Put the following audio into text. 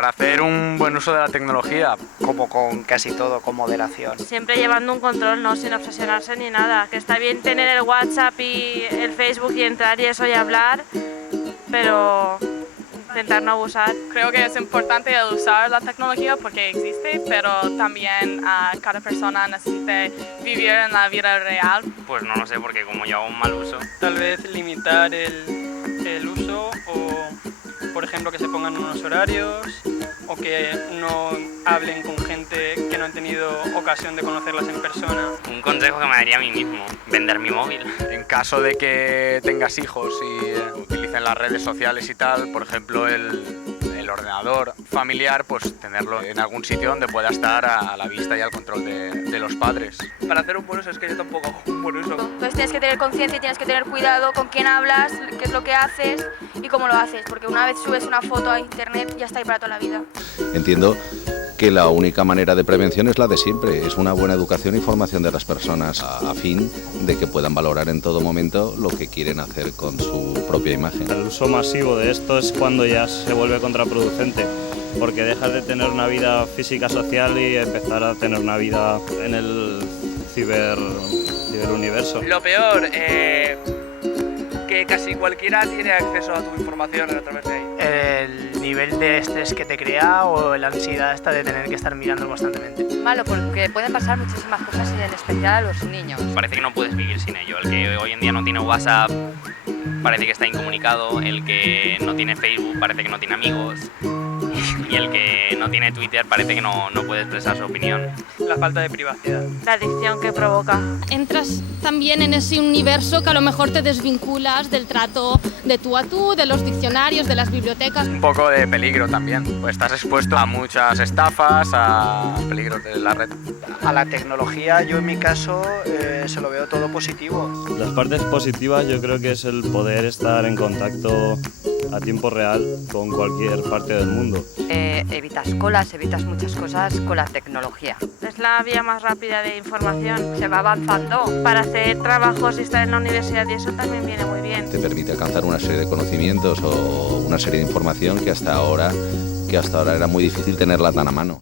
para hacer un buen uso de la tecnología. Como con casi todo, con moderación. Siempre llevando un control, ¿no? Sin obsesionarse ni nada. Que está bien tener el WhatsApp y el Facebook y entrar y eso y hablar, pero intentar no abusar. Creo que es importante el usar la tecnología porque existe, pero también cada persona necesita vivir en la vida real. Pues no lo sé, porque como yo hago un mal uso. Tal vez limitar el uso o, por ejemplo, que se pongan unos horarios o que no hablen con gente que no han tenido ocasión de conocerlas en persona. Un consejo que me daría a mí mismo, vender mi móvil. En caso de que tengas hijos y utilicen las redes sociales y tal, por ejemplo el ordenador familiar, pues tenerlo en algún sitio donde pueda estar a la vista y al control de los padres. Para hacer un buen uso es que yo tampoco hago un buen uso. Entonces tienes que tener conciencia y tienes que tener cuidado con quién hablas, qué es lo que haces y cómo lo haces, porque una vez subes una foto a internet ya está ahí para toda la vida. Entiendo que la única manera de prevención es la de siempre, es una buena educación y formación de las personas a fin de que puedan valorar en todo momento lo que quieren hacer con su propia imagen. El uso masivo de esto es cuando ya se vuelve contraproducente, porque dejas de tener una vida física social y empezar a tener una vida en el ciberuniverso. Lo peor, que casi cualquiera tiene acceso a tu información a través de ahí. El nivel de estrés que te crea o la ansiedad esta de tener que estar mirando constantemente. Malo, porque pueden pasar muchísimas cosas y en especial a los niños. Parece que no puedes vivir sin ello. El que hoy en día no tiene WhatsApp parece que está incomunicado, el que no tiene Facebook parece que no tiene amigos y el que no tiene Twitter parece que no puede expresar su opinión. La falta de privacidad. La adicción que provoca. Entras también en ese universo que a lo mejor te desvinculas del trato de tú a tú, de los diccionarios, de las bibliotecas. Un poco de peligro también, pues estás expuesto a muchas estafas, a peligros de la red. A la tecnología yo en mi caso se lo veo todo positivo. Las partes positivas yo creo que es el poder estar en contacto a tiempo real con cualquier parte del mundo. Evitas colas, evitas muchas cosas con la tecnología. Es la vía más rápida de información. Se va avanzando. Para hacer trabajos y estar en la universidad y eso también viene muy bien. Te permite alcanzar una serie de conocimientos o una serie de información que hasta ahora era muy difícil tenerla tan a mano.